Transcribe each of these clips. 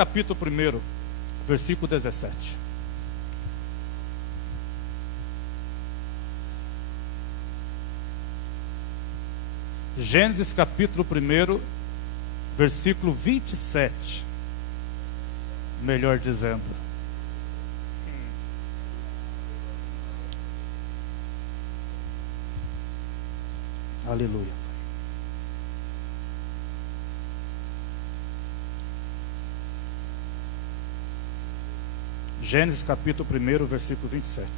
capítulo 1, versículo 17. Gênesis capítulo 1, versículo 27. Melhor dizendo. Aleluia. Gênesis capítulo 1, versículo 27.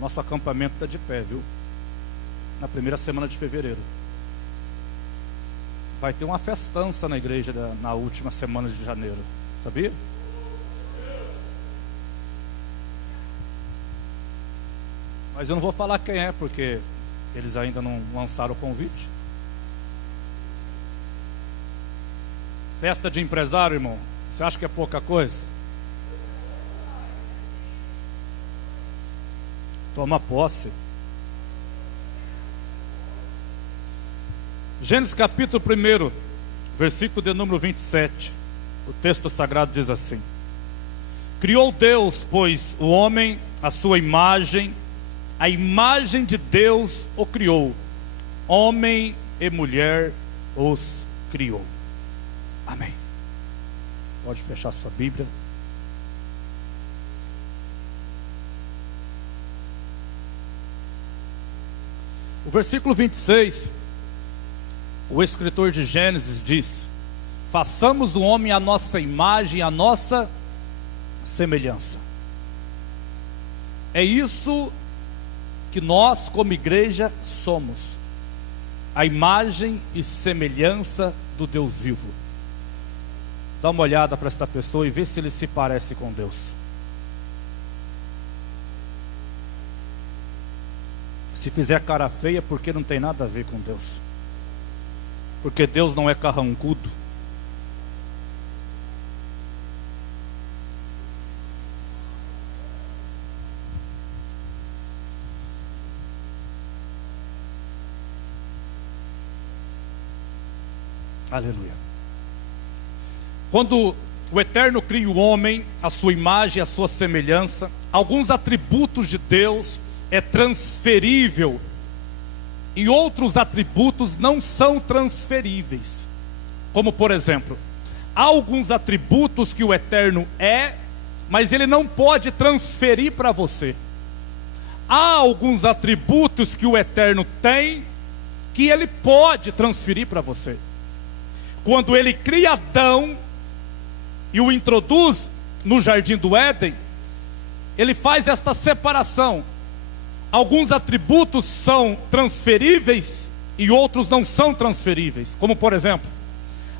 Nosso acampamento está de pé, viu? Na primeira semana de fevereiro. Vai ter uma festança na igreja na última semana de janeiro. Sabia? Mas eu não vou falar quem é, porque eles ainda não lançaram o convite. Festa de empresário, irmão. Você acha que é pouca coisa? Toma posse. Gênesis capítulo 1, versículo de número 27. O texto sagrado diz assim: criou Deus, pois, o homem à sua imagem, a imagem de Deus o criou, homem e mulher os criou. Amém. Pode fechar sua Bíblia. O versículo 26, o escritor de Gênesis diz: façamos o homem à nossa imagem, à nossa semelhança. É isso que nós como igreja somos, a imagem e semelhança do Deus vivo. Dá uma olhada para esta pessoa e vê se ele se parece com Deus. Se fizer cara feia, porque não tem nada a ver com Deus. Porque Deus não é carrancudo. Aleluia. Quando o Eterno cria o homem, a sua imagem, a sua semelhança, alguns atributos de Deus é transferível e outros atributos não são transferíveis. Como por exemplo, há alguns atributos que o Eterno é, mas ele não pode transferir para você. Há alguns atributos que o Eterno tem, que ele pode transferir para você. Quando ele cria Adão e o introduz no jardim do Éden, ele faz esta separação. Alguns atributos são transferíveis e outros não são transferíveis. Como por exemplo,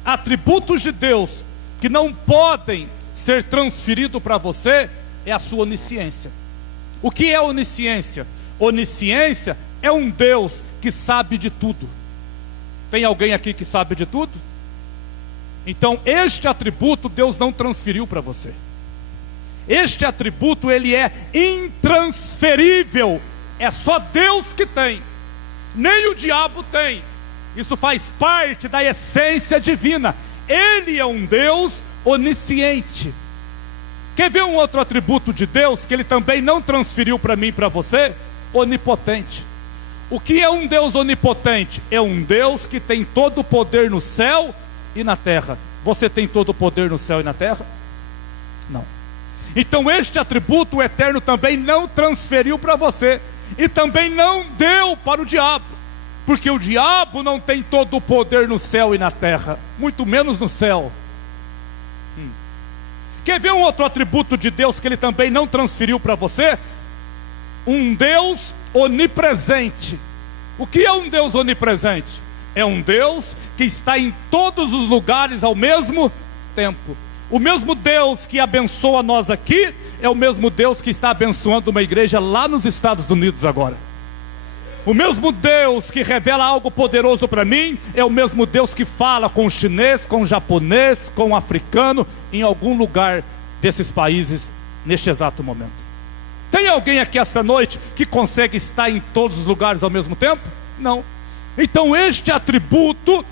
atributos de Deus que não podem ser transferidos para você é a sua onisciência. O que é onisciência? Onisciência é um Deus que sabe de tudo. Tem alguém aqui que sabe de tudo? Então este atributo Deus não transferiu para você. Este atributo ele é intransferível. É só Deus que tem, nem o diabo tem. Isso faz parte da essência divina. Ele é um Deus onisciente. Quer ver um outro atributo de Deus que ele também não transferiu para mim e para você? Onipotente. O que é um Deus onipotente? É um Deus que tem todo o poder no céu e na terra. Você tem todo o poder no céu e na terra? Não. Então este atributo o Eterno também não transferiu para você, e também não deu para o diabo, porque o diabo não tem todo o poder no céu e na terra, muito menos no céu. Quer ver um outro atributo de Deus que ele também não transferiu para você? Um Deus onipresente. O que é um Deus onipresente? É um Deus que está em todos os lugares ao mesmo tempo. O mesmo Deus que abençoa nós aqui é o mesmo Deus que está abençoando uma igreja lá nos Estados Unidos agora. O mesmo Deus que revela algo poderoso para mim é o mesmo Deus que fala com o chinês, com o japonês, com o africano, em algum lugar desses países neste exato momento. Tem alguém aqui essa noite que consegue estar em todos os lugares ao mesmo tempo? Não. Então este atributo,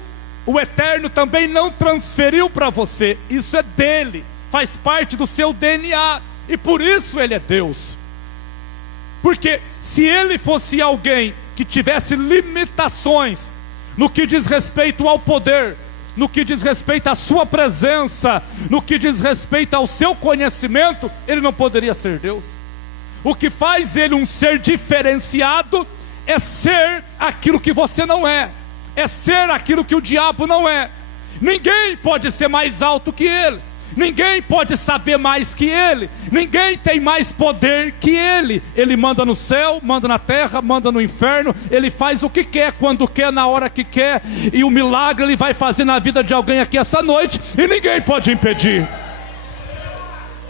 o Eterno também não transferiu para você. Isso é dele, faz parte do seu DNA, e por isso ele é Deus. Porque se ele fosse alguém que tivesse limitações no que diz respeito ao poder, no que diz respeito à sua presença, no que diz respeito ao seu conhecimento, ele não poderia ser Deus. O que faz ele um ser diferenciado é ser aquilo que você não é, é ser aquilo que o diabo não é. Ninguém pode ser mais alto que ele, ninguém pode saber mais que ele, ninguém tem mais poder que ele. Ele manda no céu, manda na terra, manda no inferno, ele faz o que quer, quando quer, na hora que quer, e o milagre ele vai fazer na vida de alguém aqui essa noite, e ninguém pode impedir.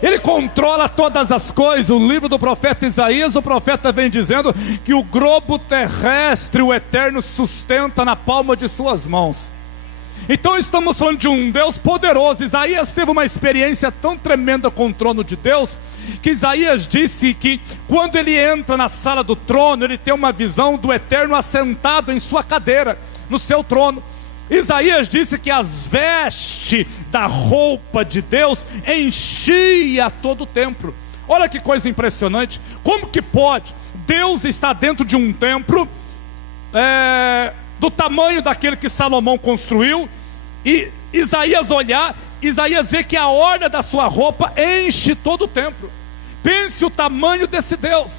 Ele controla todas as coisas. O livro do profeta Isaías, o profeta vem dizendo que o globo terrestre, o Eterno sustenta na palma de suas mãos. Então estamos falando de um Deus poderoso. Isaías teve uma experiência tão tremenda com o trono de Deus, que Isaías disse que quando ele entra na sala do trono, ele tem uma visão do Eterno assentado em sua cadeira, no seu trono. Isaías disse que as vestes da roupa de Deus enchia todo o templo. Olha que coisa impressionante. Como que pode Deus estar dentro de um templo do tamanho daquele que Salomão construiu, e Isaías olhar, Isaías vê que a orla da sua roupa enche todo o templo. Pense o tamanho desse Deus.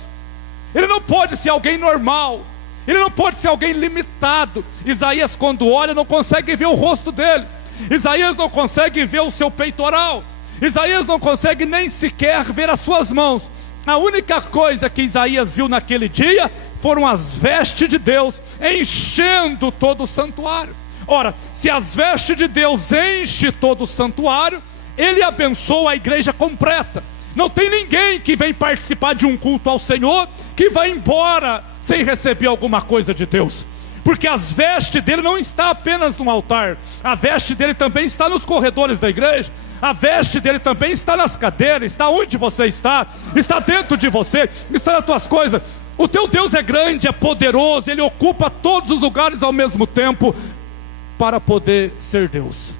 Ele não pode ser alguém normal, ele não pode ser alguém limitado. Isaías, quando olha, não consegue ver o rosto dele. Isaías não consegue ver o seu peitoral. Isaías não consegue nem sequer ver as suas mãos. A única coisa que Isaías viu naquele dia foram as vestes de Deus enchendo todo o santuário. Ora, se as vestes de Deus enchem todo o santuário, ele abençoa a igreja completa. Não tem ninguém que vem participar de um culto ao Senhor que vai embora sem receber alguma coisa de Deus, porque as vestes dele não está apenas no altar, a veste dele também está nos corredores da igreja, a veste dele também está nas cadeiras, está onde você está dentro de você, está nas tuas coisas. O teu Deus é grande, é poderoso, ele ocupa todos os lugares ao mesmo tempo para poder ser Deus.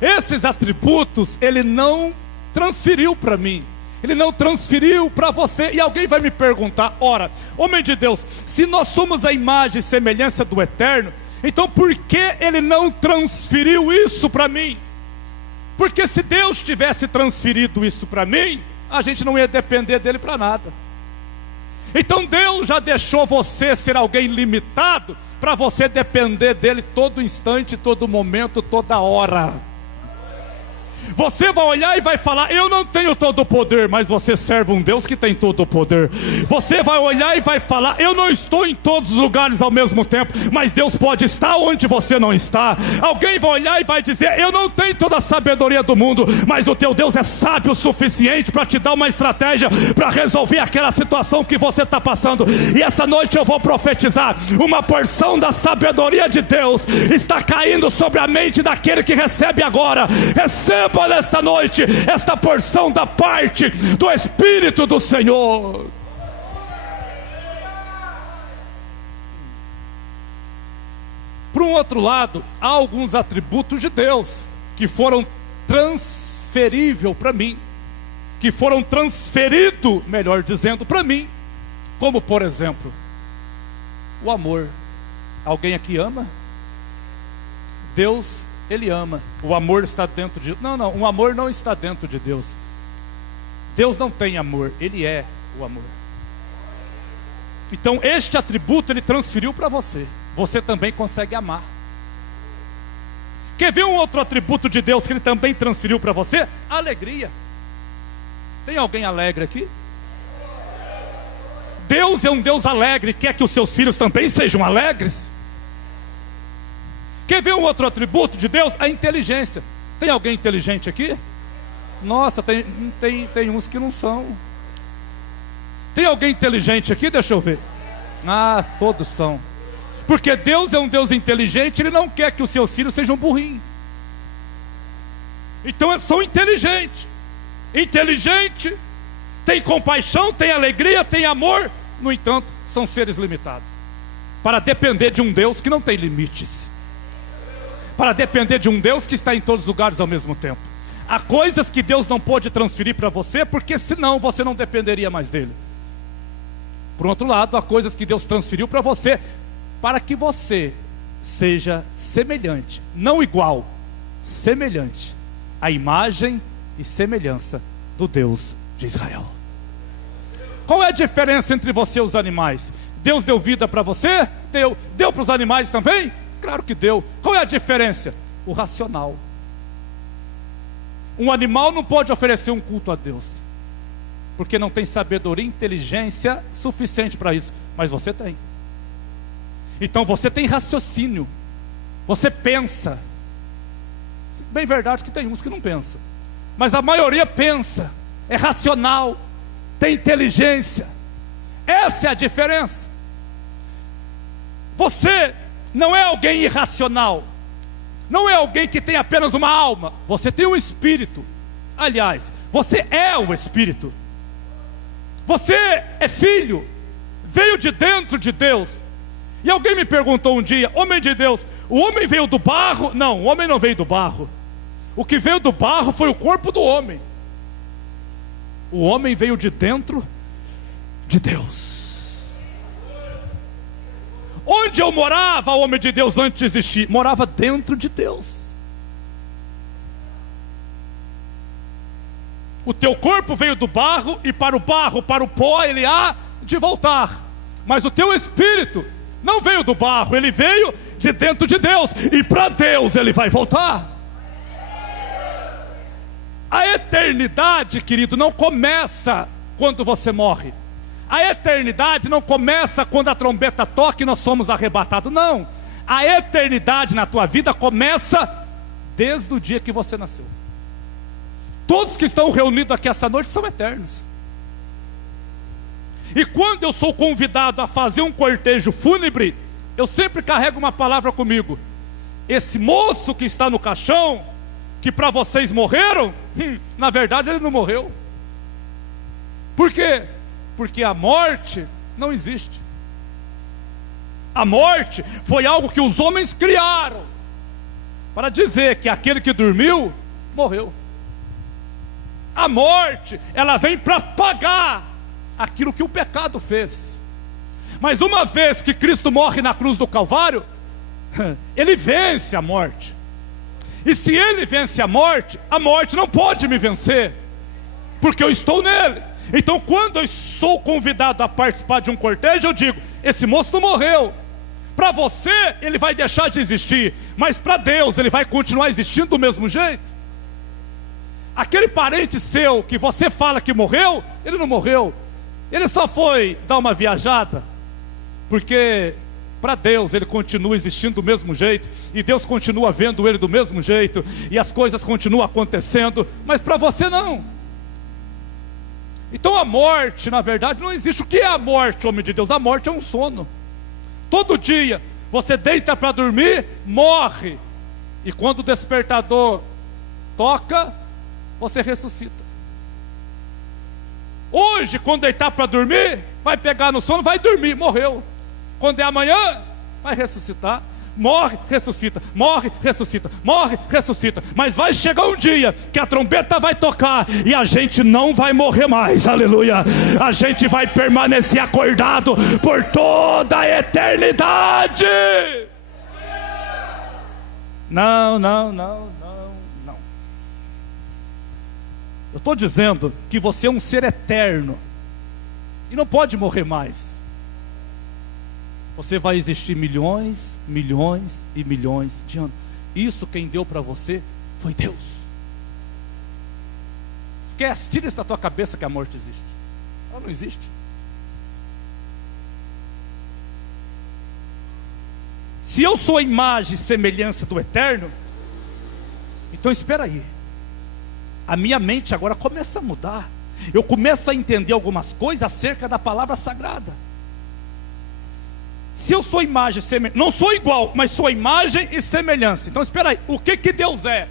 Esses atributos ele não transferiu para mim, ele não transferiu para você. E alguém vai me perguntar: ora, homem de Deus, se nós somos a imagem e semelhança do Eterno, então por que ele não transferiu isso para mim? Porque se Deus tivesse transferido isso para mim, a gente não ia depender dele para nada. Então Deus já deixou você ser alguém limitado para você depender dele todo instante, todo momento, toda hora. Você vai olhar e vai falar: eu não tenho todo o poder, mas você serve um Deus que tem todo o poder. Você vai olhar e vai falar: eu não estou em todos os lugares ao mesmo tempo, mas Deus pode estar onde você não está. Alguém vai olhar e vai dizer: eu não tenho toda a sabedoria do mundo, mas o teu Deus é sábio o suficiente para te dar uma estratégia para resolver aquela situação que você está passando. E essa noite eu vou profetizar: uma porção da sabedoria de Deus está caindo sobre a mente daquele que recebe agora. Receba nesta noite esta porção da parte do Espírito do Senhor. Por um outro lado, há alguns atributos de Deus que foram transferíveis para mim, que foram transferidos, melhor dizendo, para mim, como por exemplo, o amor. Alguém aqui ama? Deus, ele ama. O amor está dentro de... Não, o amor não está dentro de Deus. Deus não tem amor, ele é o amor. Então este atributo ele transferiu para você. Você também consegue amar. Quer ver um outro atributo de Deus que ele também transferiu para você? Alegria. Tem alguém alegre aqui? Deus é um Deus alegre, quer que os seus filhos também sejam alegres. Quer ver um outro atributo de Deus? A inteligência. Tem alguém inteligente aqui? Nossa, tem uns que não são. Tem alguém inteligente aqui? Deixa eu ver. Ah, todos são. Porque Deus é um Deus inteligente, ele não quer que os seus filhos sejam burrinhos. Então são inteligentes. Inteligente, tem compaixão, tem alegria, tem amor. No entanto, são seres limitados. para depender de um Deus que não tem limites, para depender de um Deus que está em todos os lugares ao mesmo tempo. Há coisas que Deus não pode transferir para você, porque senão você não dependeria mais dele. Por outro lado, há coisas que Deus transferiu para você, para que você seja semelhante, não igual, semelhante, à imagem e semelhança do Deus de Israel. Qual é a diferença entre você e os animais? Deus deu vida para você? Deu. Deu para os animais também? Claro que deu. Qual é a diferença? O racional. Um animal não pode oferecer um culto a Deus, porque não tem sabedoria e inteligência suficiente para isso. Mas você tem. Então você tem raciocínio. Você pensa. Bem verdade que tem uns que não pensam, mas a maioria pensa. É racional, tem inteligência. Essa é a diferença. Você não é alguém irracional, não é alguém que tem apenas uma alma. Você tem um espírito. Aliás, você é o espírito. Você é filho, veio de dentro de Deus. E alguém me perguntou um dia: homem de Deus, o homem veio do barro? Não, o homem não veio do barro. O que veio do barro foi o corpo do homem. O homem veio de dentro de Deus. Onde eu morava, homem de Deus, antes de existir? Morava dentro de Deus. O teu corpo veio do barro, e para o pó ele há de voltar. Mas o teu espírito não veio do barro, ele veio de dentro de Deus, e para Deus ele vai voltar. A eternidade, querido, não começa quando você morre. A eternidade não começa quando a trombeta toca e nós somos arrebatados. Não. A eternidade na tua vida começa desde o dia que você nasceu. Todos que estão reunidos aqui essa noite são eternos. E quando eu sou convidado a fazer um cortejo fúnebre, eu sempre carrego uma palavra comigo: esse moço que está no caixão, que para vocês morreram, na verdade ele não morreu. Por quê? Porque a morte não existe. A morte foi algo que os homens criaram para dizer que aquele que dormiu, morreu. A morte, ela vem para pagar aquilo que o pecado fez. Mas uma vez que Cristo morre na cruz do Calvário, ele vence a morte. E se ele vence a morte não pode me vencer, porque eu estou nele. Então quando eu sou convidado a participar de um cortejo, eu digo: esse moço não morreu. Para você ele vai deixar de existir, mas para Deus ele vai continuar existindo do mesmo jeito. Aquele parente seu que você fala que morreu, ele não morreu. Ele só foi dar uma viajada, porque para Deus ele continua existindo do mesmo jeito, e Deus continua vendo ele do mesmo jeito, e as coisas continuam acontecendo, mas para você não. Então a morte, na verdade, não existe. O que é a morte, homem de Deus? A morte é um sono. Todo dia você deita para dormir, morre, e quando o despertador toca, você ressuscita. Hoje, quando deitar para dormir, vai pegar no sono, vai dormir, morreu. Quando é amanhã, vai ressuscitar. Morre, ressuscita, morre, ressuscita, morre, ressuscita. Mas vai chegar um dia que a trombeta vai tocar e a gente não vai morrer mais, aleluia. A gente vai permanecer acordado por toda a eternidade. Não. Eu estou dizendo que você é um ser eterno e não pode morrer mais. Você vai existir milhões e milhões de anos. Isso quem deu para você foi Deus. Esquece, tira isso da tua cabeça que a morte existe. Ela não existe. Se eu sou a imagem e semelhança do Eterno, então espera aí. A minha mente agora começa a mudar. Eu começo a entender algumas coisas acerca da palavra sagrada. Se eu sou imagem e semelhança, não sou igual, mas sou imagem e semelhança. Então espera aí, o que Deus é?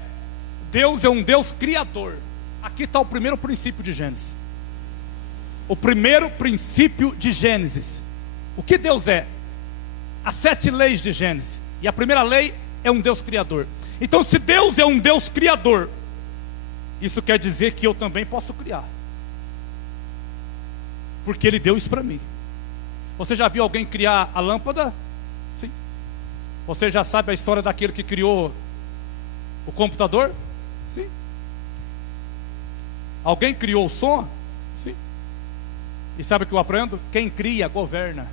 Deus é um Deus criador. Aqui está o primeiro princípio de Gênesis. O primeiro princípio de Gênesis. O que Deus é? as 7 leis de Gênesis. E a primeira lei é um Deus criador. Então, se Deus é um Deus criador, isso quer dizer que eu também posso criar, porque Ele deu isso para mim. Você já viu alguém criar a lâmpada? Sim. Você já sabe a história daquele que criou o computador? Sim. Alguém criou o som? Sim. E sabe o que eu aprendo? Quem cria, governa.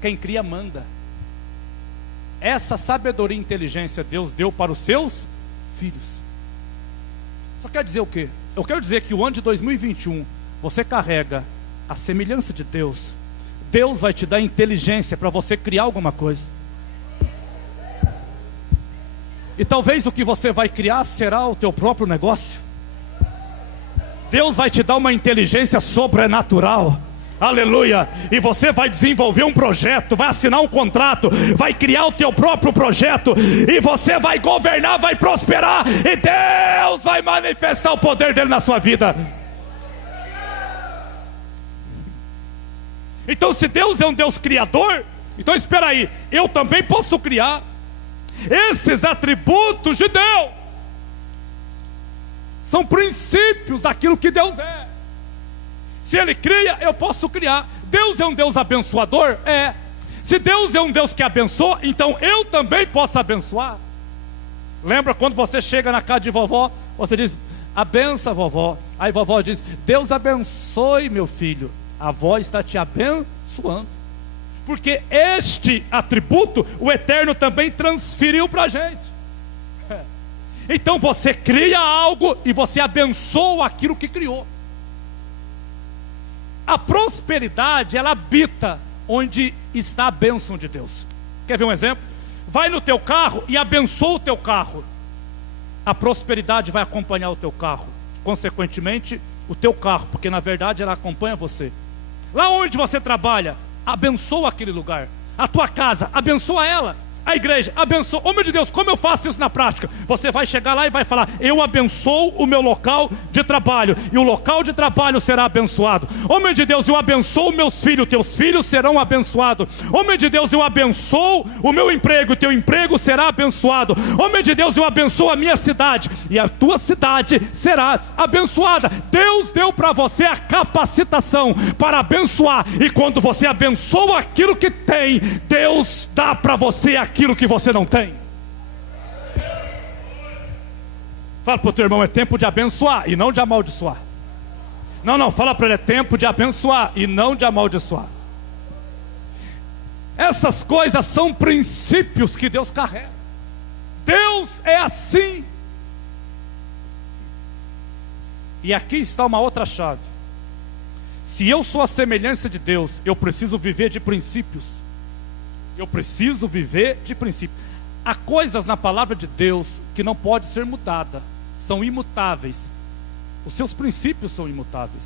Quem cria, manda. Essa sabedoria e inteligência Deus deu para os seus filhos. Só quer dizer o quê? Eu quero dizer que o ano de 2021, você carrega a semelhança de Deus. Deus vai te dar inteligência para você criar alguma coisa. E talvez o que você vai criar será o teu próprio negócio. Deus vai te dar uma inteligência sobrenatural. Aleluia. E você vai desenvolver um projeto, vai assinar um contrato, vai criar o teu próprio projeto, e você vai governar, vai prosperar, e Deus vai manifestar o poder dele na sua vida. Então, se Deus é um Deus criador, então espera aí, eu também posso criar. Esses atributos de Deus são princípios daquilo que Deus é. Se Ele cria, eu posso criar. Deus é um Deus abençoador? É. Se Deus é um Deus que abençoa, então eu também posso abençoar. Lembra quando você chega na casa de vovó, você diz, abença vovó. Aí vovó diz, Deus abençoe meu filho. A avó está te abençoando, porque este atributo o Eterno também transferiu para a gente. Então você cria algo e você abençoa aquilo que criou. A prosperidade, ela habita onde está a bênção de Deus. Quer ver um exemplo? Vai no teu carro e abençoa o teu carro. A prosperidade vai acompanhar o teu carro, consequentemente o teu carro, porque na verdade ela acompanha você. Lá onde você trabalha, abençoa aquele lugar. A tua casa, abençoa ela. A igreja, abençoa. Oh meu Deus, como eu faço isso na prática? Você vai chegar lá e vai falar, eu abençoo o meu local de trabalho, e o local de trabalho será abençoado. Oh meu Deus, eu abençoo meus filhos, teus filhos serão abençoados. Oh meu Deus, eu abençoo o meu emprego, teu emprego será abençoado. Oh meu Deus, eu abençoo a minha cidade, e a tua cidade será abençoada. Deus deu para você a capacitação para abençoar, e quando você abençoa aquilo que tem, Deus dá para você aquilo que você não tem. Fala para o teu irmão, é tempo de abençoar e não de amaldiçoar. Não, fala para ele, é tempo de abençoar e não de amaldiçoar. Essas coisas são princípios que Deus carrega. Deus é assim. E aqui está uma outra chave. Se eu sou a semelhança de Deus, eu preciso viver de princípios. Eu preciso viver de princípio. Há coisas na palavra de Deus que não pode ser mudada, são imutáveis. Os seus princípios são imutáveis.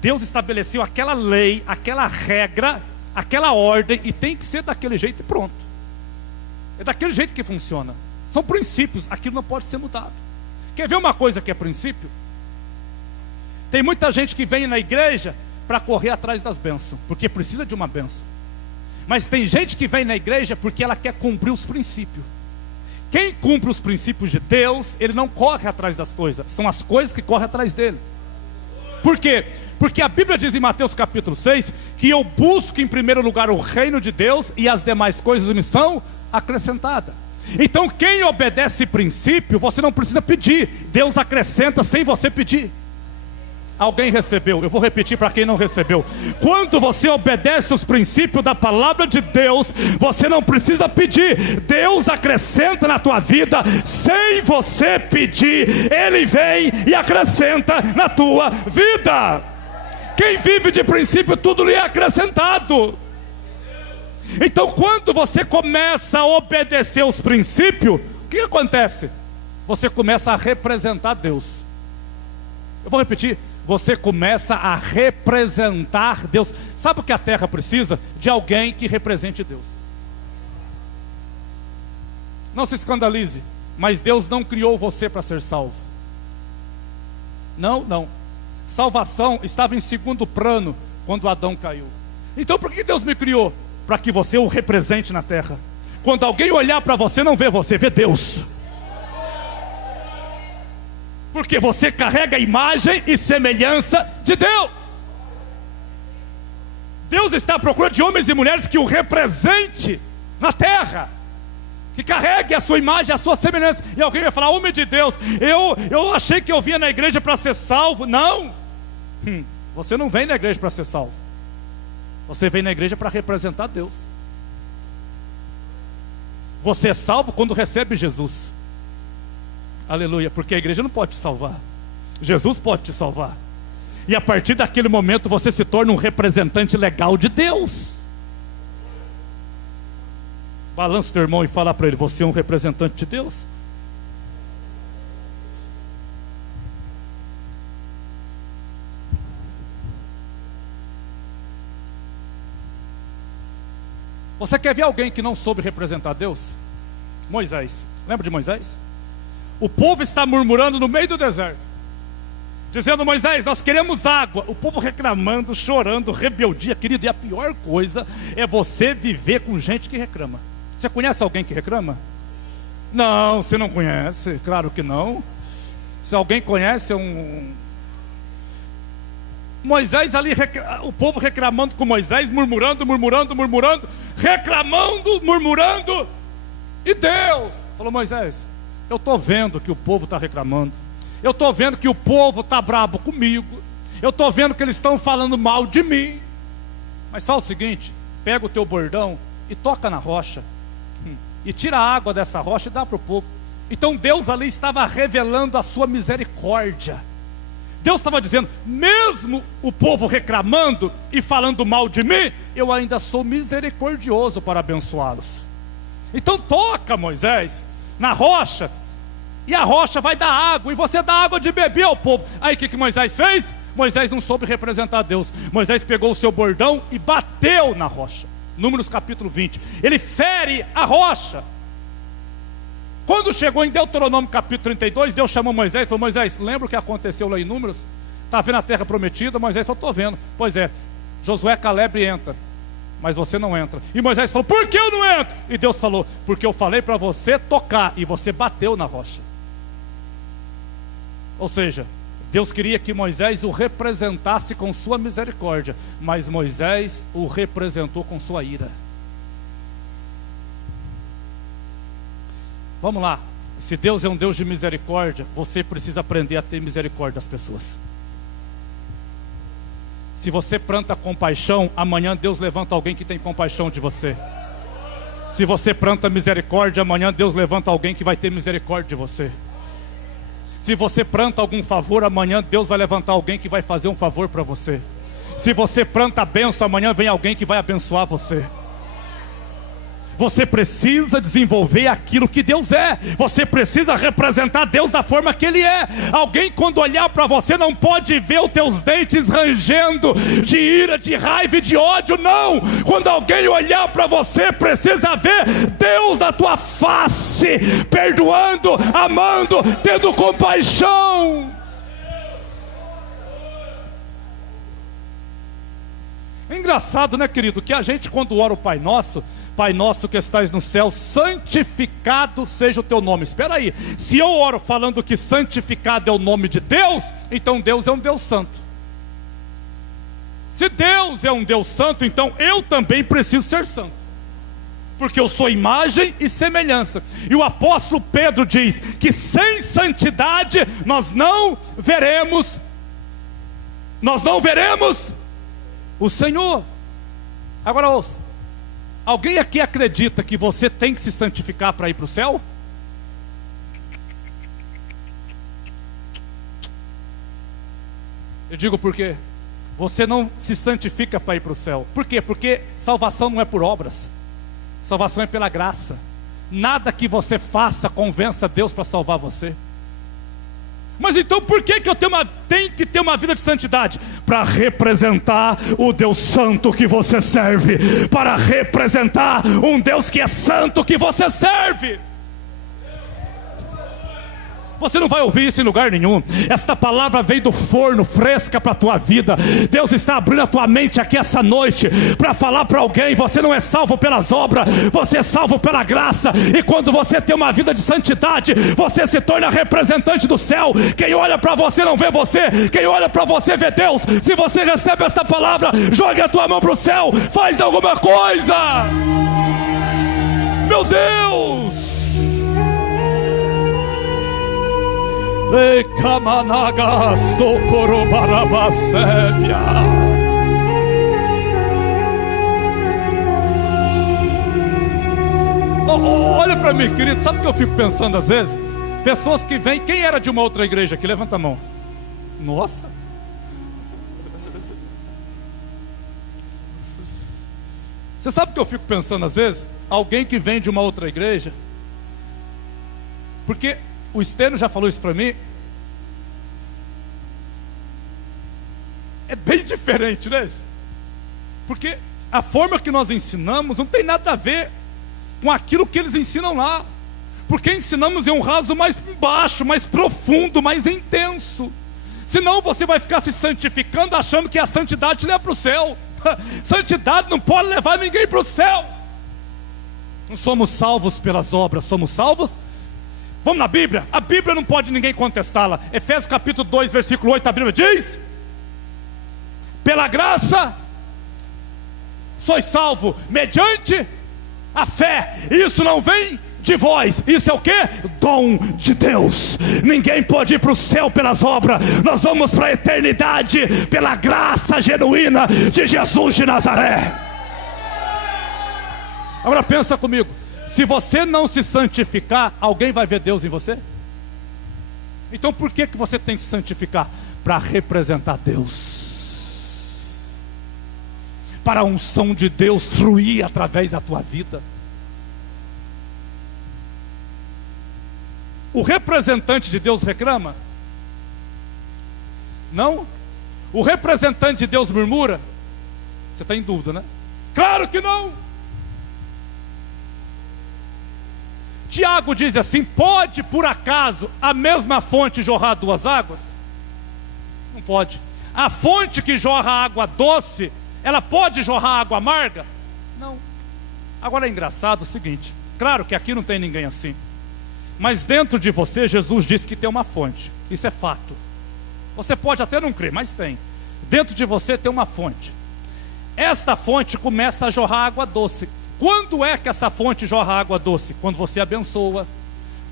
Deus estabeleceu aquela lei, aquela regra, aquela ordem, e tem que ser daquele jeito e pronto. É daquele jeito que funciona. São princípios, aquilo não pode ser mudado. Quer ver uma coisa que é princípio? Tem muita gente que vem na igreja para correr atrás das bênçãos, porque precisa de uma bênção. Mas tem gente que vem na igreja porque ela quer cumprir os princípios. Quem cumpre os princípios de Deus, ele não corre atrás das coisas, são as coisas que correm atrás dele. Por quê? Porque a Bíblia diz em Mateus capítulo 6 que eu busco em primeiro lugar o reino de Deus, e as demais coisas me são acrescentadas. Então quem obedece princípio, você não precisa pedir, Deus acrescenta sem você pedir. Alguém recebeu? Eu vou repetir para quem não recebeu. Quando você obedece os princípios da palavra de Deus, você não precisa pedir, Deus acrescenta na tua vida sem você pedir. Ele vem e acrescenta na tua vida. Quem vive de princípio, tudo lhe é acrescentado. Então quando você começa a obedecer os princípios, o que acontece? Você começa a representar Deus. Eu vou repetir. Você começa a representar Deus. Sabe o que a terra precisa? De alguém que represente Deus. Não se escandalize, mas Deus não criou você para ser salvo. Não. Salvação estava em segundo plano quando Adão caiu. Então por que Deus me criou? para que você o represente na terra. Quando alguém olhar para você, não vê você, vê Deus. Porque você carrega a imagem e semelhança de Deus. Deus está à procura de homens e mulheres que o represente na terra, que carregue a sua imagem, a sua semelhança. E alguém vai falar: homem de Deus, eu achei que eu vinha na igreja para ser salvo. Não, você não vem na igreja para ser salvo. Você vem na igreja para representar Deus. Você é salvo quando recebe Jesus. Aleluia, porque a igreja não pode te salvar, Jesus pode te salvar. E a partir daquele momento você se torna um representante legal de Deus. Balança o teu irmão e fala para ele: você é um representante de Deus. Você quer ver alguém que não soube representar Deus? Moisés. Lembra de Moisés? O povo está murmurando no meio do deserto, dizendo: Moisés, nós queremos água. O povo reclamando, chorando, rebeldia. Querido, e a pior coisa é você viver com gente que reclama. Você conhece alguém que reclama? Não, você não conhece, claro que não. Se alguém conhece, é um... Moisés ali, o povo reclamando com Moisés, murmurando, reclamando, murmurando. E Deus falou: Moisés, eu estou vendo que o povo está reclamando, eu estou vendo que o povo está bravo comigo, eu estou vendo que eles estão falando mal de mim. Mas faz o seguinte: pega o teu bordão e toca na rocha, e tira a água dessa rocha e dá para o povo. Então Deus ali estava revelando a sua misericórdia. Deus estava dizendo: mesmo o povo reclamando e falando mal de mim, eu ainda sou misericordioso para abençoá-los. Então toca, Moisés, na rocha, e a rocha vai dar água, e você dá água de beber ao povo. Aí o que Moisés fez? Moisés não soube representar Deus. Moisés pegou o seu bordão e bateu na rocha. Números capítulo 20. Ele fere a rocha. Quando chegou em Deuteronômio capítulo 32, Deus chamou Moisés e falou: Moisés, lembra o que aconteceu lá em Números? Está vendo a terra prometida? Moisés falou: estou vendo. Pois é, Josué, Caleb entra, mas você não entra. E Moisés falou: por que eu não entro? E Deus falou: porque eu falei para você tocar, e você bateu na rocha. Ou seja, Deus queria que Moisés o representasse com sua misericórdia, mas Moisés o representou com sua ira. Vamos lá, se Deus é um Deus de misericórdia, você precisa aprender a ter misericórdia das pessoas. Se você planta compaixão, amanhã Deus levanta alguém que tem compaixão de você. Se você planta misericórdia, amanhã Deus levanta alguém que vai ter misericórdia de você. Se você planta algum favor, amanhã Deus vai levantar alguém que vai fazer um favor para você. Se você planta a bênção, amanhã vem alguém que vai abençoar você. Você precisa desenvolver aquilo que Deus é. Você precisa representar Deus da forma que Ele é. Alguém, quando olhar para você, não pode ver os teus dentes rangendo de ira, de raiva e de ódio. Não. Quando alguém olhar para você, precisa ver Deus na tua face, perdoando, amando, tendo compaixão. É engraçado, né, querido, que a gente, quando ora o Pai Nosso que estais no céu, santificado seja o teu nome. Espera aí, se eu oro falando que santificado é o nome de Deus, então Deus é um Deus santo. Se Deus é um Deus santo, então eu também preciso ser santo, porque eu sou imagem e semelhança. E o apóstolo Pedro diz que sem santidade nós não veremos o Senhor. Agora ouça, alguém aqui acredita que você tem que se santificar para ir para o céu? Eu digo por quê? Você não se santifica para ir para o céu. Por quê? Porque salvação não é por obras, salvação é pela graça. Nada que você faça convença Deus para salvar você. Mas então por que eu tenho que ter uma vida de santidade? Para representar o Deus santo que você serve. Para representar um Deus que é santo que você serve. Você não vai ouvir isso em lugar nenhum. Esta palavra veio do forno, fresca para a tua vida. Deus está abrindo a tua mente aqui essa noite para falar para alguém: você não é salvo pelas obras, você é salvo pela graça. E quando você tem uma vida de santidade, você se torna representante do céu. Quem olha para você não vê você, quem olha para você vê Deus. Se você recebe esta palavra, jogue a tua mão para o céu, faz alguma coisa. Meu Deus! Olha para mim, querido, sabe o que eu fico pensando às vezes? Pessoas que vêm, quem era de uma outra igreja aqui? Levanta a mão. Nossa! Você sabe o que eu fico pensando às vezes? Alguém que vem de uma outra igreja, porque o Estênio já falou isso para mim, é bem diferente, né? Porque a forma que nós ensinamos não tem nada a ver com aquilo que eles ensinam lá, porque ensinamos em um raso mais baixo, mais profundo, mais intenso. Senão você vai ficar se santificando, achando que a santidade te leva para o céu. Santidade não pode levar ninguém para o céu. Não somos salvos pelas obras, somos salvos. Vamos na Bíblia. A Bíblia não pode ninguém contestá-la. Efésios capítulo 2, versículo 8, a Bíblia diz: pela graça sois salvo mediante a fé. Isso não vem de vós, isso é o que? Dom de Deus. Ninguém pode ir para o céu pelas obras. Nós vamos para a eternidade pela graça genuína de Jesus de Nazaré. Agora pensa comigo, se você não se santificar, alguém vai ver Deus em você? Então por que você tem que se santificar? Para representar Deus, para a unção de Deus fluir através da tua vida. O representante de Deus reclama? Não. O representante de Deus murmura? Você está em dúvida, né? Claro que não. Tiago diz assim: pode por acaso a mesma fonte jorrar duas águas? Não pode. A fonte que jorra água doce, ela pode jorrar água amarga? Não. Agora é engraçado o seguinte, claro que aqui não tem ninguém assim, mas dentro de você, Jesus disse que tem uma fonte. Isso é fato. Você pode até não crer, mas tem. Dentro de você tem uma fonte. Esta fonte começa a jorrar água doce. Quando é que essa fonte jorra água doce? Quando você abençoa,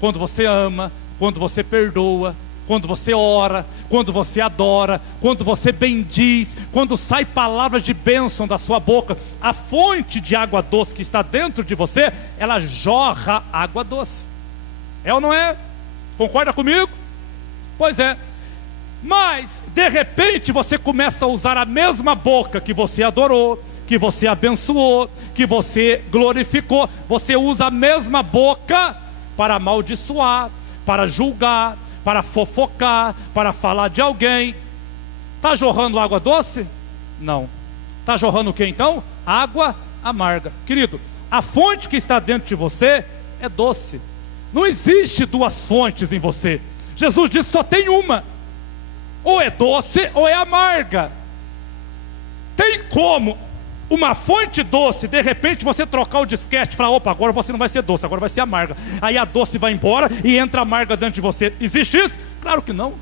quando você ama, quando você perdoa, quando você ora, quando você adora, quando você bendiz, quando sai palavras de bênção da sua boca. A fonte de água doce que está dentro de você, ela jorra água doce. É ou não é? Concorda comigo? Pois é. Mas, de repente, você começa a usar a mesma boca que você adorou, que você abençoou, que você glorificou. Você usa a mesma boca para amaldiçoar, para julgar, para fofocar, para falar de alguém. Está jorrando água doce? Não. Está jorrando o que então? Água amarga. Querido, a fonte que está dentro de você é doce. Não existe duas fontes em você. Jesus disse: só tem uma. Ou é doce ou é amarga. Tem como uma fonte doce, de repente você trocar o disquete e falar: opa, agora você não vai ser doce, agora vai ser amarga. Aí a doce vai embora e entra amarga dentro de você. Existe isso? Claro que não.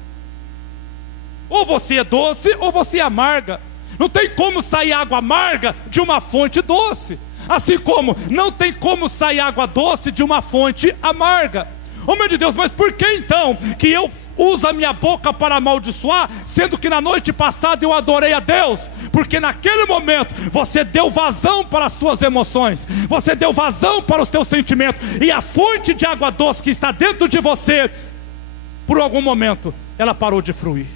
Ou você é doce ou você é amarga. Não tem como sair água amarga de uma fonte doce. Assim como não tem como sair água doce de uma fonte amarga. Oh meu Deus, mas por que então que eu uso a minha boca para amaldiçoar, sendo que na noite passada eu adorei a Deus? Porque naquele momento você deu vazão para as tuas emoções, você deu vazão para os teus sentimentos, e a fonte de água doce que está dentro de você, por algum momento, ela parou de fluir.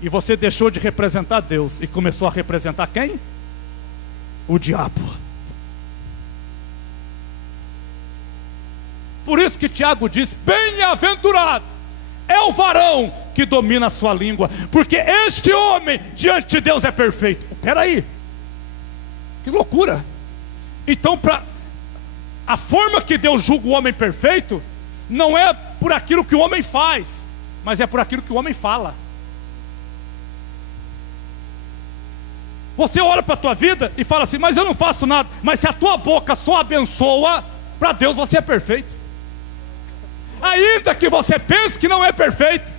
E você deixou de representar Deus e começou a representar quem? O diabo. Por isso que Tiago diz: bem-aventurado é o varão que domina a sua língua, porque este homem diante de Deus é perfeito. Espera aí, que loucura. Então, a forma que Deus julga o homem perfeito não é por aquilo que o homem faz, mas é por aquilo que o homem fala. Você olha para a tua vida e fala assim: mas eu não faço nada. Mas se a tua boca só abençoa, para Deus você é perfeito. Ainda que você pense que não é perfeito,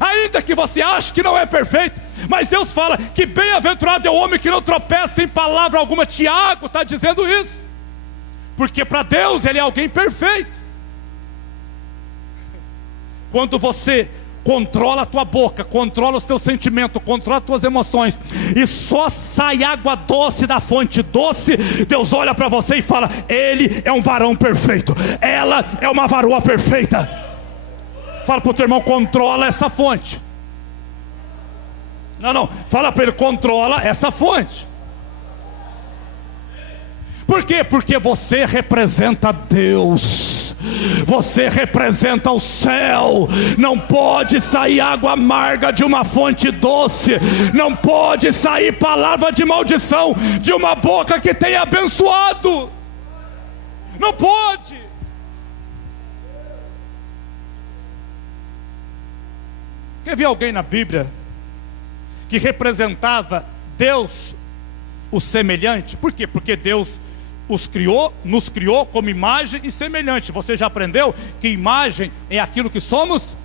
ainda que você ache que não é perfeito, mas Deus fala que bem-aventurado é o homem que não tropeça em palavra alguma. Tiago está dizendo isso, porque para Deus ele é alguém perfeito. Quando você controla a tua boca, controla os teus sentimentos, controla as tuas emoções, e só sai água doce da fonte doce, Deus olha para você e fala: ele é um varão perfeito, ela é uma varoa perfeita. Fala para o teu irmão: controla essa fonte. Não, fala para ele: controla essa fonte. Por quê? Porque você representa Deus, você representa o céu. Não pode sair água amarga de uma fonte doce, não pode sair palavra de maldição de uma boca que tem abençoado. Não pode. Quer ver alguém na Bíblia que representava Deus, o semelhante? Por quê? Porque Deus nos criou como imagem e semelhante. Você já aprendeu que imagem é aquilo que somos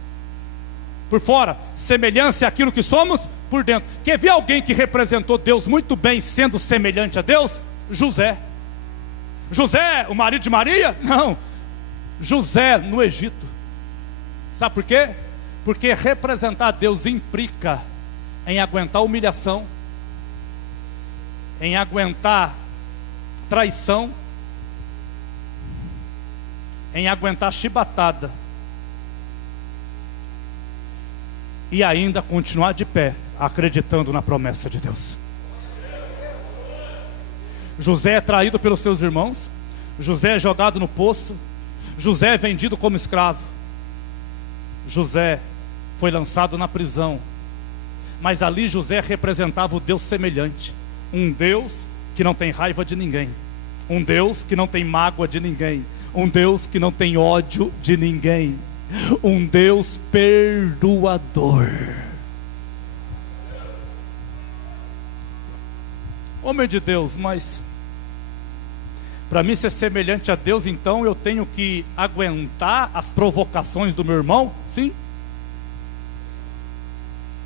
por fora, semelhança é aquilo que somos por dentro. Quer ver alguém que representou Deus muito bem sendo semelhante a Deus? José. José, o marido de Maria? Não. José no Egito. Sabe por quê? Porque representar Deus implica em aguentar humilhação, em aguentar traição, em aguentar chibatada, e ainda continuar de pé, acreditando na promessa de Deus. José é traído pelos seus irmãos, José é jogado no poço, José é vendido como escravo, José foi lançado na prisão, mas ali José representava o Deus semelhante, um Deus que não tem raiva de ninguém, um Deus que não tem mágoa de ninguém, um Deus que não tem ódio de ninguém, um Deus perdoador. Homem de Deus, mas para mim ser semelhante a Deus, então eu tenho que aguentar as provocações do meu irmão? Sim.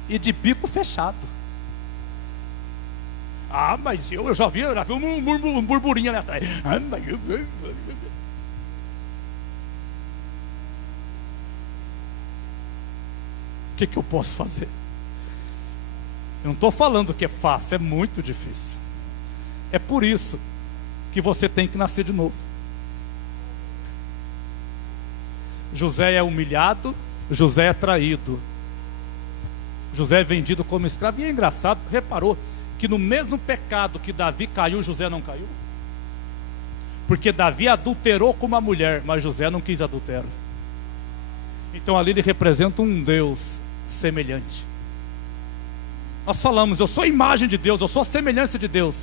E de bico fechado. Ah, mas eu já vi um burburinho ali atrás. O que eu posso fazer? Eu não estou falando que é fácil, é muito difícil. É por isso que você tem que nascer de novo. José é humilhado, José é traído, José é vendido como escravo. E é engraçado, reparou que no mesmo pecado que Davi caiu, José não caiu? Porque Davi adulterou com uma mulher, mas José não quis adultério. Então ali ele representa um Deus semelhante. Nós falamos: eu sou a imagem de Deus, eu sou a semelhança de Deus,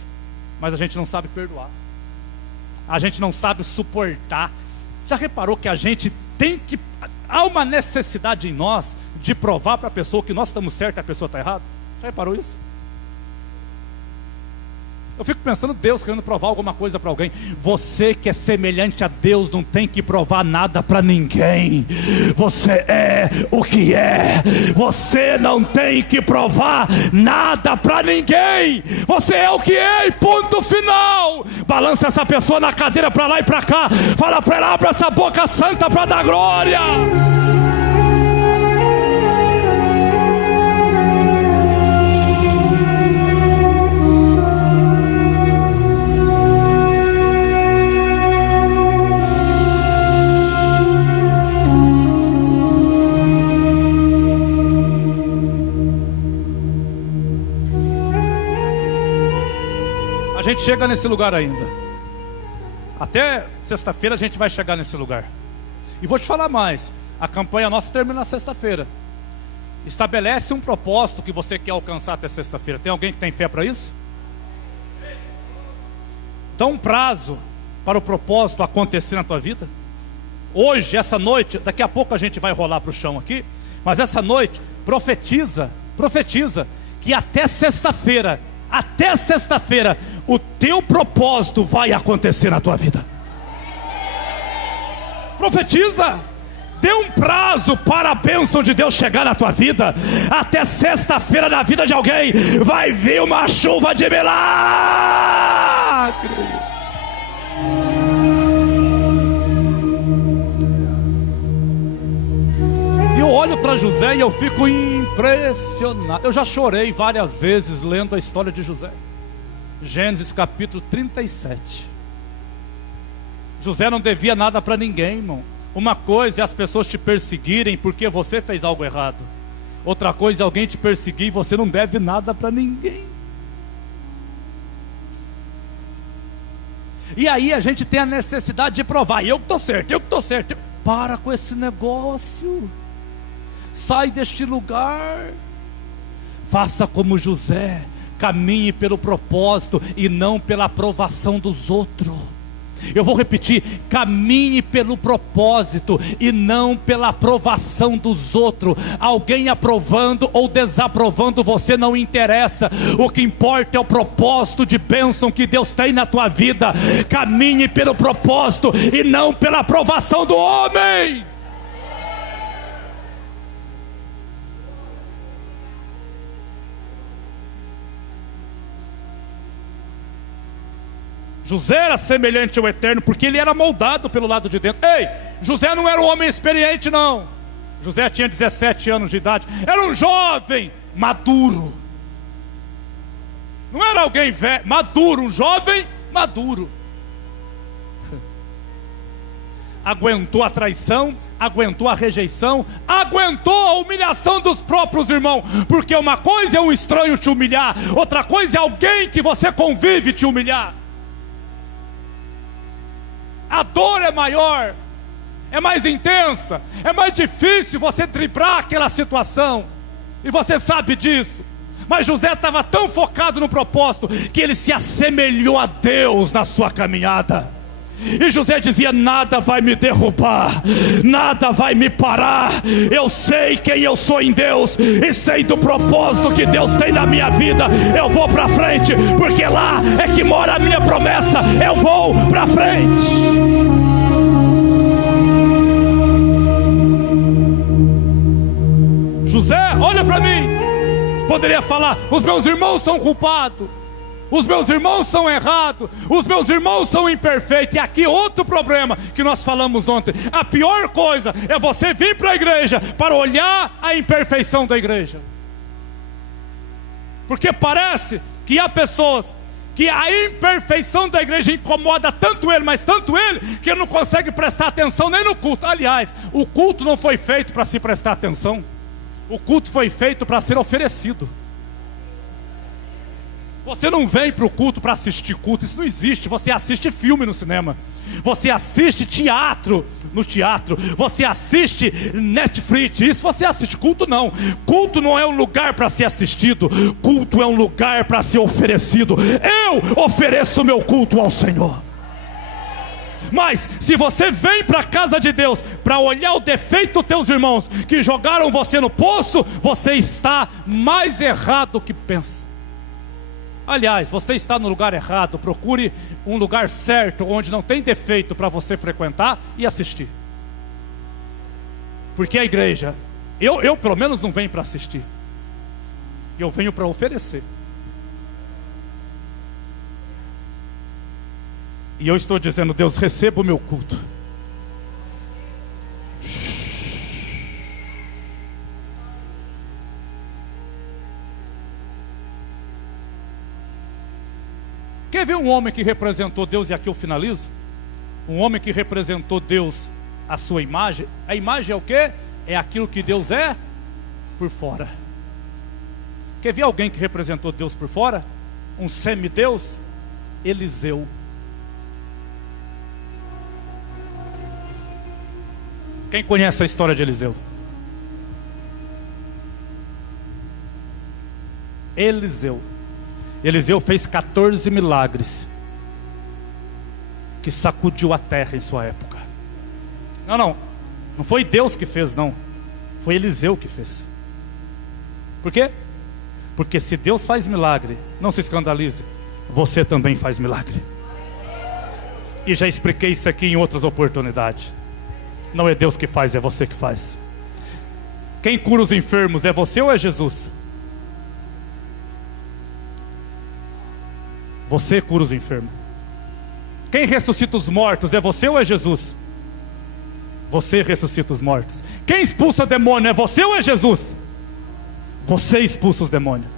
mas a gente não sabe perdoar, a gente não sabe suportar. Já reparou que a gente tem que, há uma necessidade em nós de provar para a pessoa que nós estamos certos e a pessoa está errada? Já reparou isso? Eu fico pensando, Deus querendo provar alguma coisa para alguém. Você que é semelhante a Deus não tem que provar nada para ninguém. Você é o que é. Você não tem que provar nada para ninguém. Você é o que é e ponto final. Balança essa pessoa na cadeira para lá e para cá. Fala para ela: abre essa boca santa para dar glória. A gente chega nesse lugar ainda. Até sexta-feira a gente vai chegar nesse lugar. E vou te falar mais: a campanha nossa termina na sexta-feira. Estabelece um propósito que você quer alcançar até sexta-feira. Tem alguém que tem fé para isso? Dá um prazo para o propósito acontecer na tua vida. hoje, essa noite, daqui a pouco a gente vai rolar para o chão aqui, mas essa noite, profetiza que até sexta-feira, o teu propósito vai acontecer na tua vida. Profetiza, dê um prazo para a bênção de Deus chegar na tua vida. Até sexta-feira na vida de alguém vai vir uma chuva de milagre. E eu olho para José e eu fico impressionado. Eu já chorei várias vezes lendo a história de José. Gênesis capítulo 37. José não devia nada para ninguém, irmão. Uma coisa é as pessoas te perseguirem porque você fez algo errado. Outra coisa é alguém te perseguir e você não deve nada para ninguém. E aí a gente tem a necessidade de provar. Eu que estou certo. Para com esse negócio. Sai deste lugar. Faça como José. Caminhe pelo propósito e não pela aprovação dos outros. Eu vou repetir: caminhe pelo propósito e não pela aprovação dos outros. Alguém aprovando ou desaprovando você não interessa. O que importa é o propósito de bênção que Deus tem na tua vida. Caminhe pelo propósito e não pela aprovação do homem. José era semelhante ao Eterno porque ele era moldado pelo lado de dentro. Ei, José não era um homem experiente, não. José tinha 17 anos de idade. Era um jovem maduro. Não era alguém velho, maduro, um jovem maduro. Aguentou a traição, aguentou a rejeição, aguentou a humilhação dos próprios irmãos. Porque uma coisa é um estranho te humilhar, outra coisa é alguém que você convive te humilhar. A dor é maior, é mais intensa, é mais difícil você driblar aquela situação, e você sabe disso. Mas José estava tão focado no propósito que ele se assemelhou a Deus na sua caminhada. E José dizia: nada vai me derrubar, nada vai me parar. Eu sei quem eu sou em Deus e sei do propósito que Deus tem na minha vida. Eu vou para frente, porque lá é que mora a minha promessa. Eu vou para frente. José, olha para mim. Poderia falar: os meus irmãos são culpados, os meus irmãos são errados, os meus irmãos são imperfeitos. E aqui outro problema que nós falamos ontem: a pior coisa é você vir para a igreja para olhar a imperfeição da igreja. Porque parece que há pessoas que a imperfeição da igreja incomoda tanto ele, mas tanto ele, que ele não consegue prestar atenção nem no culto. Aliás, o culto não foi feito para se prestar atenção. O culto foi feito para ser oferecido. Você não vem para o culto para assistir culto, isso não existe. Você assiste filme no cinema, você assiste teatro no teatro, você assiste Netflix, isso você assiste. Culto não. Culto não é um lugar para ser assistido, culto é um lugar para ser oferecido. Eu ofereço o meu culto ao Senhor. Mas se você vem para a casa de Deus para olhar o defeito dos teus irmãos que jogaram você no poço, você está mais errado do que pensa. Aliás, você está no lugar errado. Procure um lugar certo, onde não tem defeito, para você frequentar e assistir. Porque a igreja, eu pelo menos não venho para assistir, eu venho para oferecer. E eu estou dizendo: Deus, receba o meu culto. Quer ver um homem que representou Deus, e aqui eu finalizo? Um homem que representou Deus, a sua imagem. A imagem é o quê? É aquilo que Deus é por fora. Quer ver alguém que representou Deus por fora? Um semideus? Eliseu. Quem conhece a história de Eliseu? Eliseu fez 14 milagres que sacudiu a terra em sua época. Não foi Deus que fez, não. Foi Eliseu que fez. Por quê? Porque se Deus faz milagre, não se escandalize, você também faz milagre. E já expliquei isso aqui em outras oportunidades. Não é Deus que faz, é você que faz. Quem cura os enfermos, é você ou é Jesus? Você cura os enfermos. Quem ressuscita os mortos, é você ou é Jesus? Você ressuscita os mortos. Quem expulsa demônio, é você ou é Jesus? Você expulsa os demônios.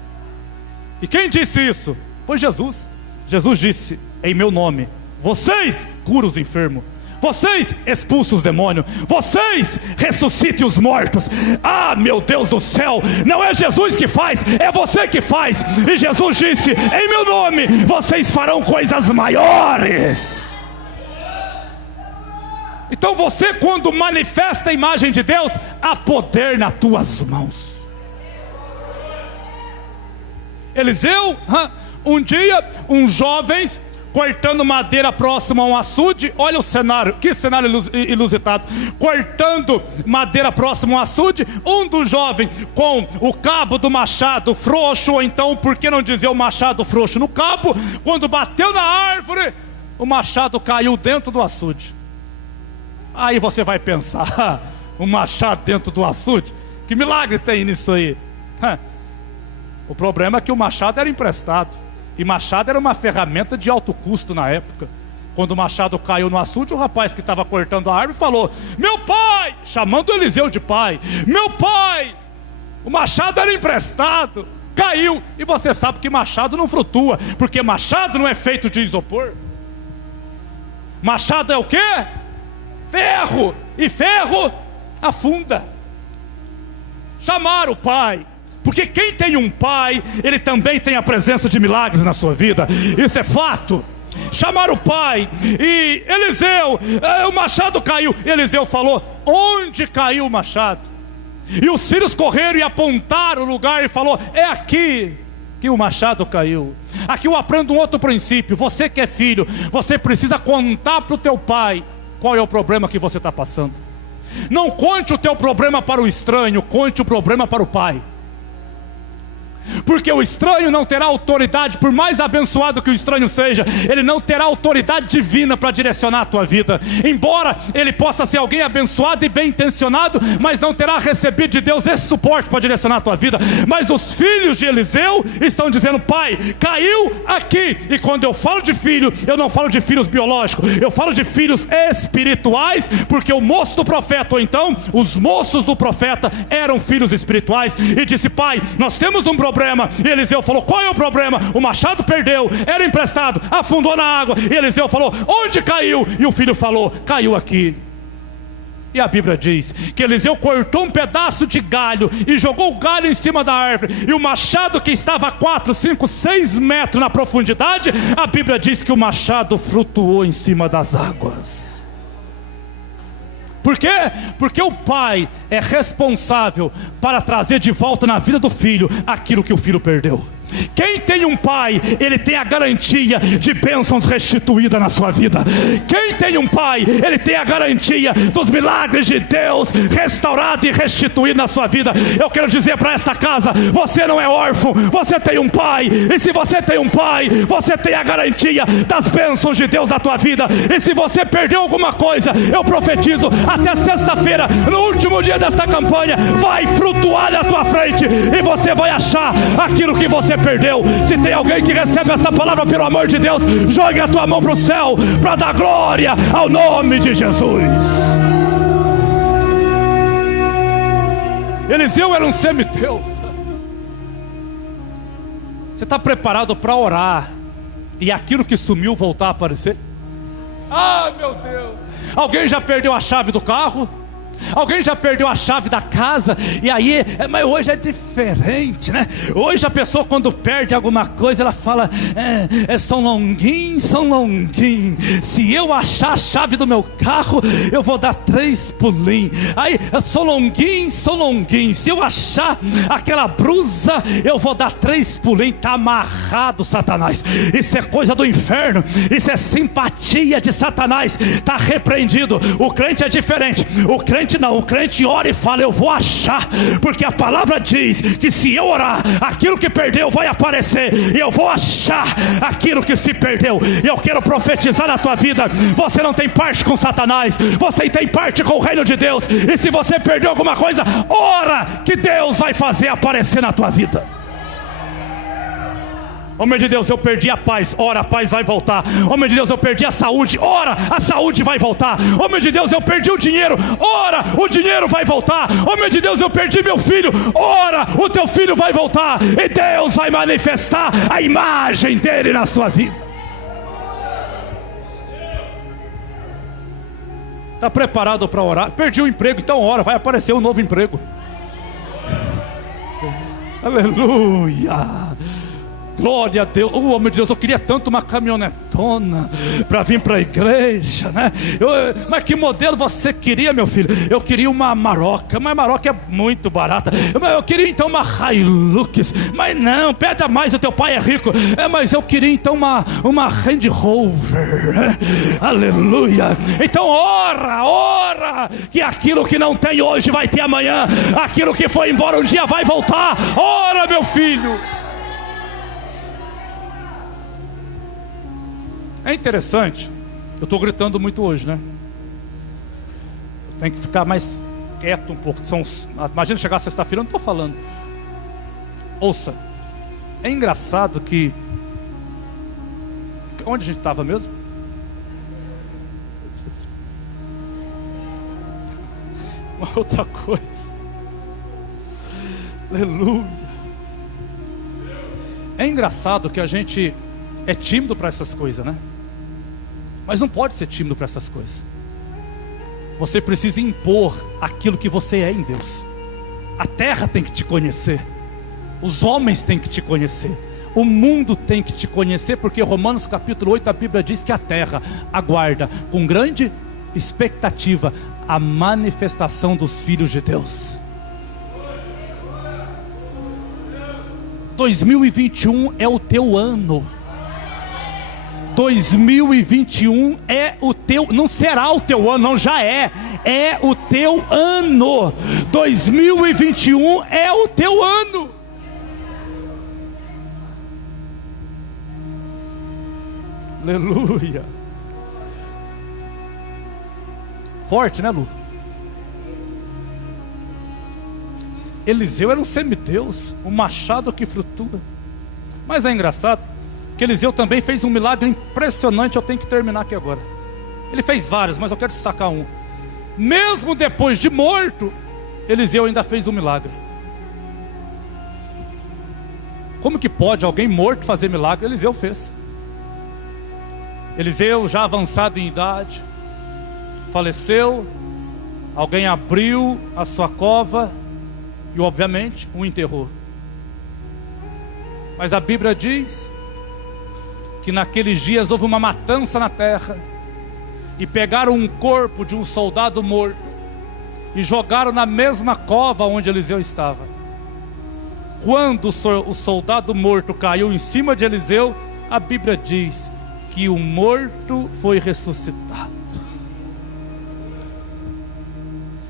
E quem disse isso? Foi Jesus. Jesus disse, em meu nome, vocês curam os enfermos, vocês expulsam os demônios, vocês ressuscitem os mortos. Ah, meu Deus do céu, não é Jesus que faz, é você que faz. E Jesus disse, em meu nome, vocês farão coisas maiores. Então você, quando manifesta a imagem de Deus, há poder nas tuas mãos. Eliseu, um dia, uns jovens cortando madeira próximo a um açude. Olha o cenário, que cenário ilusitado. Cortando madeira próximo a um açude. Um dos jovens com o cabo do machado frouxo, ou então, por que não dizer o machado frouxo no cabo? Quando bateu na árvore, o machado caiu dentro do açude. Aí você vai pensar, um machado dentro do açude? Que milagre tem nisso aí? O problema é que o machado era emprestado. E machado era uma ferramenta de alto custo na época. Quando o machado caiu no açude, o rapaz que estava cortando a árvore falou, meu pai, chamando Eliseu de pai, meu pai, o machado era emprestado, caiu. E você sabe que machado não flutua, porque machado não é feito de isopor. Machado é o quê? Ferro. E ferro afunda. Chamaram o pai, porque quem tem um pai, ele também tem a presença de milagres na sua vida. Isso é fato. Chamaram o pai, e Eliseu, o machado caiu. Eliseu falou, onde caiu o machado? E os filhos correram e apontaram o lugar e falou, é aqui que o machado caiu. Aqui eu aprendo um outro princípio. Você que é filho, você precisa contar para o teu pai qual é o problema que você está passando. Não conte o teu problema para o estranho, conte o problema para o pai. Porque o estranho não terá autoridade, por mais abençoado que o estranho seja, ele não terá autoridade divina para direcionar a tua vida. Embora ele possa ser alguém abençoado e bem intencionado, mas não terá recebido de Deus esse suporte para direcionar a tua vida. Mas os filhos de Eliseu estão dizendo, pai, caiu aqui. E quando eu falo de filho, eu não falo de filhos biológicos, eu falo de filhos espirituais, porque o moço do profeta, ou então os moços do profeta, eram filhos espirituais. E disse, pai, nós temos um problema. E Eliseu falou, qual é o problema? O machado perdeu, era emprestado, afundou na água. E Eliseu falou, onde caiu? E o filho falou, caiu aqui. E a Bíblia diz que Eliseu cortou um pedaço de galho e jogou o galho em cima da árvore. E o machado, que estava a 4, 5, 6 metros na profundidade, a Bíblia diz que o machado flutuou em cima das águas. Por quê? Porque o pai é responsável para trazer de volta na vida do filho aquilo que o filho perdeu. Quem tem um pai, ele tem a garantia de bênçãos restituídas na sua vida. Quem tem um pai, ele tem a garantia dos milagres de Deus restaurado e restituído na sua vida. Eu quero dizer para esta casa, você não é órfão, você tem um pai. E se você tem um pai, você tem a garantia das bênçãos de Deus na tua vida. E se você perdeu alguma coisa, eu profetizo, até sexta-feira, no último dia desta campanha, vai flutuar na tua frente e você vai achar aquilo que você perdeu. Se tem alguém que recebe esta palavra, pelo amor de Deus, jogue a tua mão para o céu, para dar glória ao nome de Jesus. Eliseu era um semideus. Você está preparado para orar e aquilo que sumiu voltar a aparecer? Ah, meu Deus! Alguém já perdeu a chave do carro? Alguém já perdeu a chave da casa, e aí, mas hoje é diferente, né? Hoje a pessoa, quando perde alguma coisa, ela fala, São Longuinho, São Longuinho, se eu achar a chave do meu carro, eu vou dar 3 pulinhos. Aí, São Longuinho, São Longuinho, se eu achar aquela brusa, eu vou dar 3 pulinhos. Está amarrado, Satanás. Isso é coisa do inferno, isso é simpatia de Satanás. Está repreendido. O crente é diferente. O crente não, o crente ora e fala, eu vou achar, porque a palavra diz que se eu orar, aquilo que perdeu vai aparecer, e eu vou achar aquilo que se perdeu. E eu quero profetizar na tua vida, você não tem parte com Satanás, você tem parte com o reino de Deus. E se você perdeu alguma coisa, ora, que Deus vai fazer aparecer na tua vida. Homem de Deus, eu perdi a paz, ora, a paz vai voltar. Homem de Deus, eu perdi a saúde, ora, a saúde vai voltar. Homem de Deus, eu perdi o dinheiro, ora, o dinheiro vai voltar. Homem de Deus, eu perdi meu filho, ora, o teu filho vai voltar. E Deus vai manifestar a imagem dele na sua vida. Está preparado para orar? Perdi o emprego, então ora, vai aparecer um novo emprego. Aleluia. Glória a Deus. Oh, meu Deus, eu queria tanto uma caminhonetona para vir para a igreja, né? Mas que modelo você queria, meu filho? Eu queria uma Amarok, mas a Amarok é muito barata. Eu queria então uma Hilux, mas não, pede a mais, o teu pai é rico. Mas eu queria então uma Range Rover, né? Aleluia. Então ora, que aquilo que não tem hoje vai ter amanhã, aquilo que foi embora um dia vai voltar. Ora, meu filho. É interessante, eu estou gritando muito hoje, né? Eu tenho que ficar mais quieto um pouco. Imagina chegar sexta-feira, eu não estou falando. Ouça, é engraçado que... Onde a gente estava mesmo? Uma outra coisa. Aleluia. É engraçado que a gente é tímido para essas coisas, né? Mas não pode ser tímido para essas coisas. Você precisa impor aquilo que você é em Deus. A terra tem que te conhecer, os homens têm que te conhecer, o mundo tem que te conhecer, porque Romanos capítulo 8 a Bíblia diz que a terra aguarda com grande expectativa a manifestação dos filhos de Deus. 2021 é o teu ano. 2021 é o teu, não será o teu ano, não, já é o teu ano. 2021 é o teu ano. Aleluia. Forte, né, Lu? Eliseu era um semideus, um machado que flutua. Mas é engraçado que Eliseu também fez um milagre impressionante. Eu tenho que terminar aqui agora. Ele fez vários, mas eu quero destacar um. Mesmo depois de morto, Eliseu ainda fez um milagre. Como que pode alguém morto fazer milagre? Eliseu fez. Eliseu, já avançado em idade, faleceu. Alguém abriu a sua cova e obviamente o enterrou. Mas a Bíblia diz que naqueles dias houve uma matança na terra, e pegaram um corpo de um soldado morto e jogaram na mesma cova onde Eliseu estava. Quando o soldado morto caiu em cima de Eliseu, a Bíblia diz que o morto foi ressuscitado.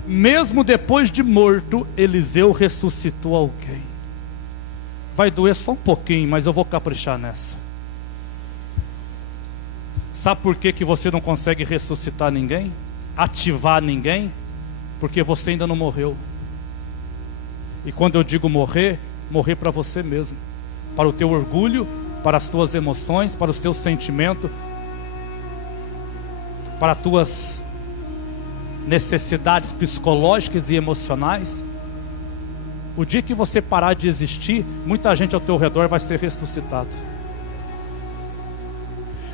Mesmo depois de morto, Eliseu ressuscitou alguém. Vai doer só um pouquinho, mas eu vou caprichar nessa. Sabe por que você não consegue ressuscitar ninguém? Ativar ninguém? Porque você ainda não morreu. E quando eu digo morrer, morrer para você mesmo, para o teu orgulho, para as tuas emoções, para os teus sentimentos, para as tuas necessidades psicológicas e emocionais. O dia que você parar de existir, muita gente ao teu redor vai ser ressuscitado.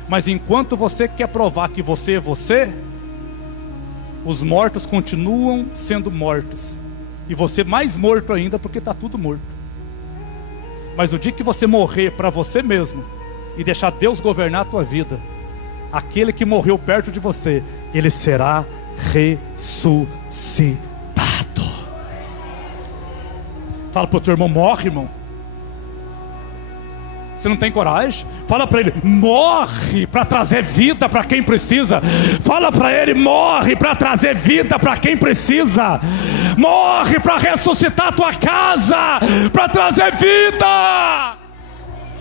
Mas enquanto você quer provar que você é você, os mortos continuam sendo mortos, e você mais morto ainda, porque está tudo morto. Mas o dia que você morrer para você mesmo e deixar Deus governar a tua vida, aquele que morreu perto de você, ele será ressuscitado. Fala para o teu irmão: morre, irmão. Você não tem coragem? Fala para ele: morre para trazer vida para quem precisa. Fala para ele: morre para trazer vida para quem precisa. Morre para ressuscitar a tua casa, para trazer vida.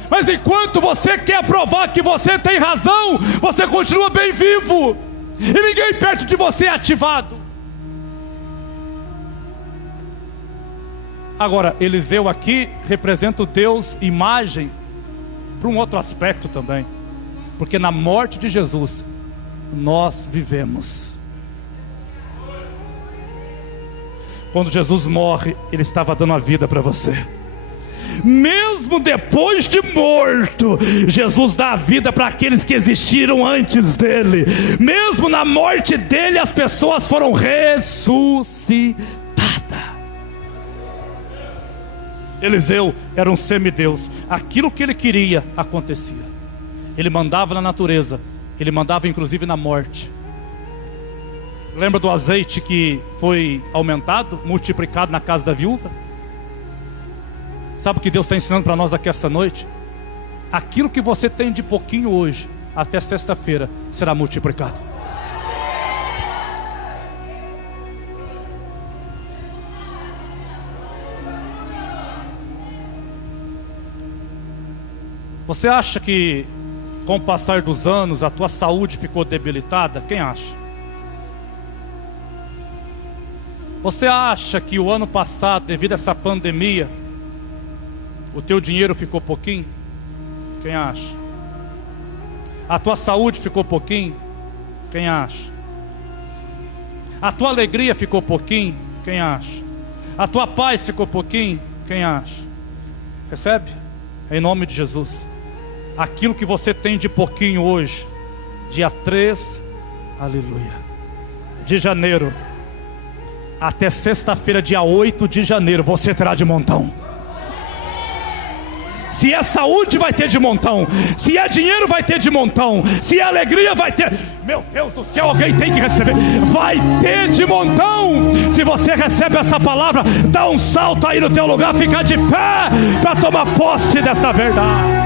Mas enquanto você quer provar que você tem razão, você continua bem vivo, e ninguém perto de você é ativado. Agora, Eliseu aqui representa o Deus imagem para um outro aspecto também, porque na morte de Jesus nós vivemos. Quando Jesus morre, Ele estava dando a vida para você. Mesmo depois de morto, Jesus dá a vida para aqueles que existiram antes dele. Mesmo na morte dele, as pessoas foram ressuscitadas. Eliseu era um semideus. Aquilo que ele queria acontecia. Ele mandava na natureza, ele mandava inclusive na morte. Lembra do azeite que foi aumentado, multiplicado na casa da viúva? Sabe o que Deus está ensinando para nós aqui essa noite? Aquilo que você tem de pouquinho hoje, até sexta-feira, será multiplicado. Você acha que com o passar dos anos a tua saúde ficou debilitada? Quem acha? Você acha que o ano passado, devido a essa pandemia, o teu dinheiro ficou pouquinho? Quem acha? A tua saúde ficou pouquinho? Quem acha? A tua alegria ficou pouquinho? Quem acha? A tua paz ficou pouquinho? Quem acha? Recebe? Em nome de Jesus. Aquilo que você tem de pouquinho hoje, dia 3, aleluia, de janeiro, até sexta-feira, dia 8 de janeiro, você terá de montão. Se é saúde, vai ter de montão. Se é dinheiro, vai ter de montão. Se é alegria, vai ter. Meu Deus do céu, alguém tem que receber. Vai ter de montão. Se você recebe esta palavra, dá um salto aí no teu lugar, fica de pé para tomar posse desta verdade.